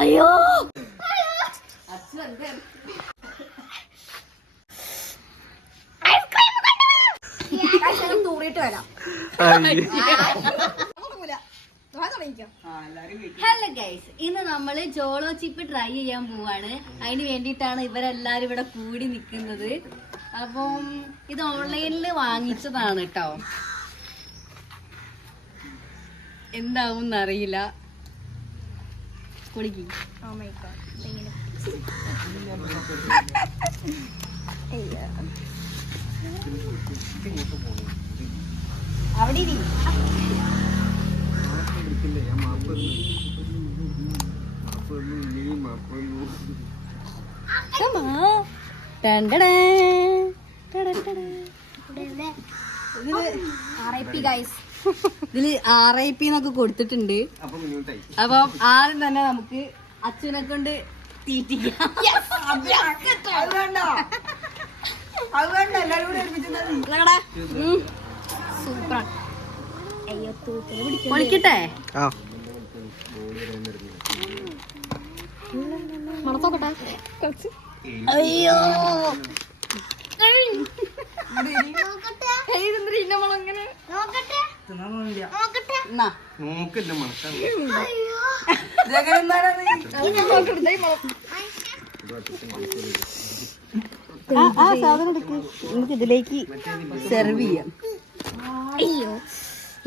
അയ്യോ തൂറിയിട്ട് വരാം. Hello guys, ഇന്ന് നമ്മള് ജോളോ ചിപ്പ് ട്രൈ ചെയ്യാൻ പോവാണ്. അതിന് വേണ്ടിയിട്ടാണ് ഇവരെല്ലാരും ഇവിടെ കൂടി നിക്കുന്നത്. അപ്പം ഇത് ഓൺലൈനിൽ വാങ്ങിച്ചതാണ് കേട്ടോ. എന്താവും അറിയില്ല. കുളിക്ക് അവിടെ ഇതില് RIP എന്നൊക്കെ കൊടുത്തിട്ടുണ്ട്. അപ്പം ആദ്യം തന്നെ നമുക്ക് അച്ഛനെ കൊണ്ട് തീറ്റിക്കാം. സൂപ്പർ. പൊളിക്കട്ടെ? മണത്തോക്കട്ടെ? അയ്യോ ആ സാധനം എടുക്ക്, നമുക്ക് ഇതിലേക്ക് സെർവ് ചെയ്യാം. അയ്യോ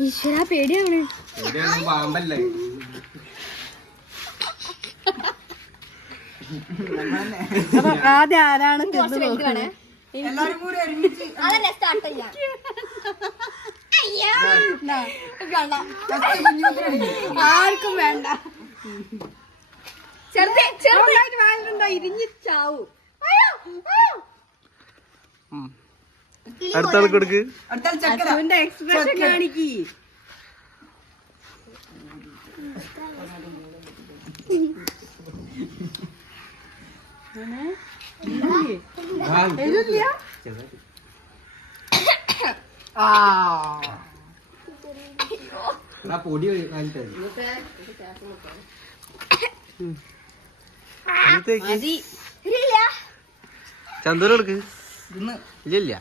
ഈശ്വര പേടിയാണ്. അപ്പൊ ആദ്യം ആരാണ് ആർക്കും വേണ്ട. ചെറുതായിട്ട് വാങ്ങുന്നുണ്ടോ? ഇരിഞ്ഞ് ചാവും. അടുത്ത ആൾക്ക് കൊടുക്ക്. അച്ഛന്റെ എക്സ്പ്രഷൻ കാണിക്ക്. ചന്ദൂര് കൊടുക്ക്. ഇല്ല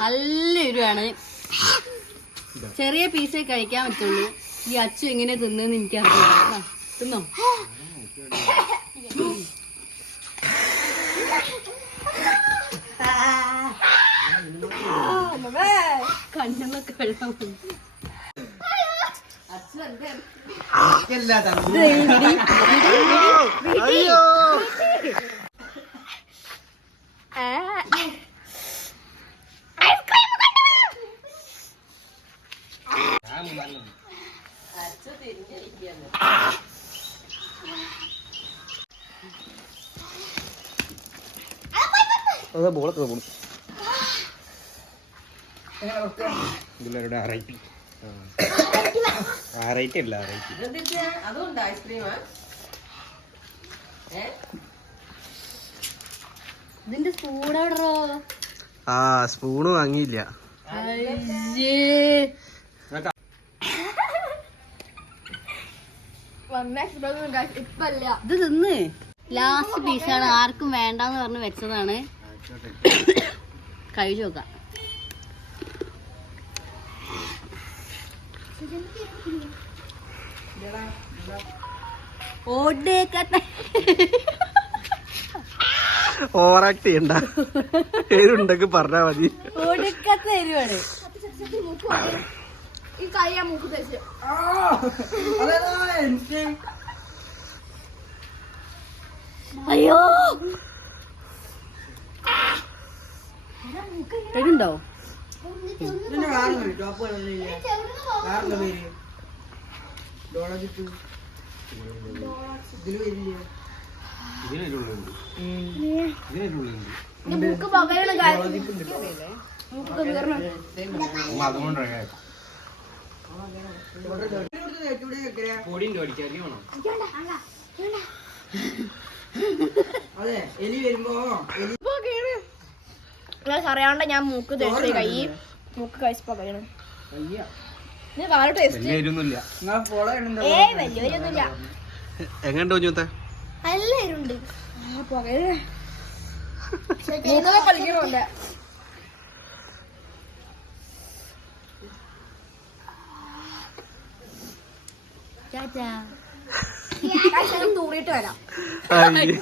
നല്ല എരിവാണ്. ചെറിയ പീസേ കഴിക്കാൻ പറ്റുള്ളൂ. ഈ അച്ചു എങ്ങനെ തിന്നെന്ന് എനിക്കറിയാം. തിന്നോ? കണ്ണൊക്കെ വെള്ളം ബോളൊക്കെ ഇതിലൂടെ RIP അല്ല ഇതിന്റെ സ്പൂണോ? ആ സ്പൂണ് വാങ്ങിയില്ല. ഇത് തിന്ന് ലാസ്റ്റ് പീസാണ്. ആർക്കും വേണ്ടെന്ന് പറഞ്ഞ് വെച്ചതാണ്. കഴിച്ചു നോക്കാം. ഓവറാക്ട് ചെയ്യണ്ട. ഏതുണ്ടെങ്കിൽ പറഞ്ഞാ മതി. ഒടുക്കത്ത എരിവാണ്. അയ്യോ എരുണ്ടോ? പൊടിയുണ്ടോ അടിച്ചാൽ വേണം അറിയാണ്ട് ഞാൻ മൂക്ക് തേച്ച് കൈ മൂക്ക് കഴിച്ചപ്പോ കഴിയണം വളരെ ടേസ്റ്റ് ഏയ് വലിയ ഒന്നുമില്ല എങ്ങനെയുണ്ടോ കുഞ്ഞുത്തെ നല്ല എരുണ്ട് മൂക്കൊക്കെ കളിക്കണോണ്ട് തൂറിയിട്ട് വരാം ഇത്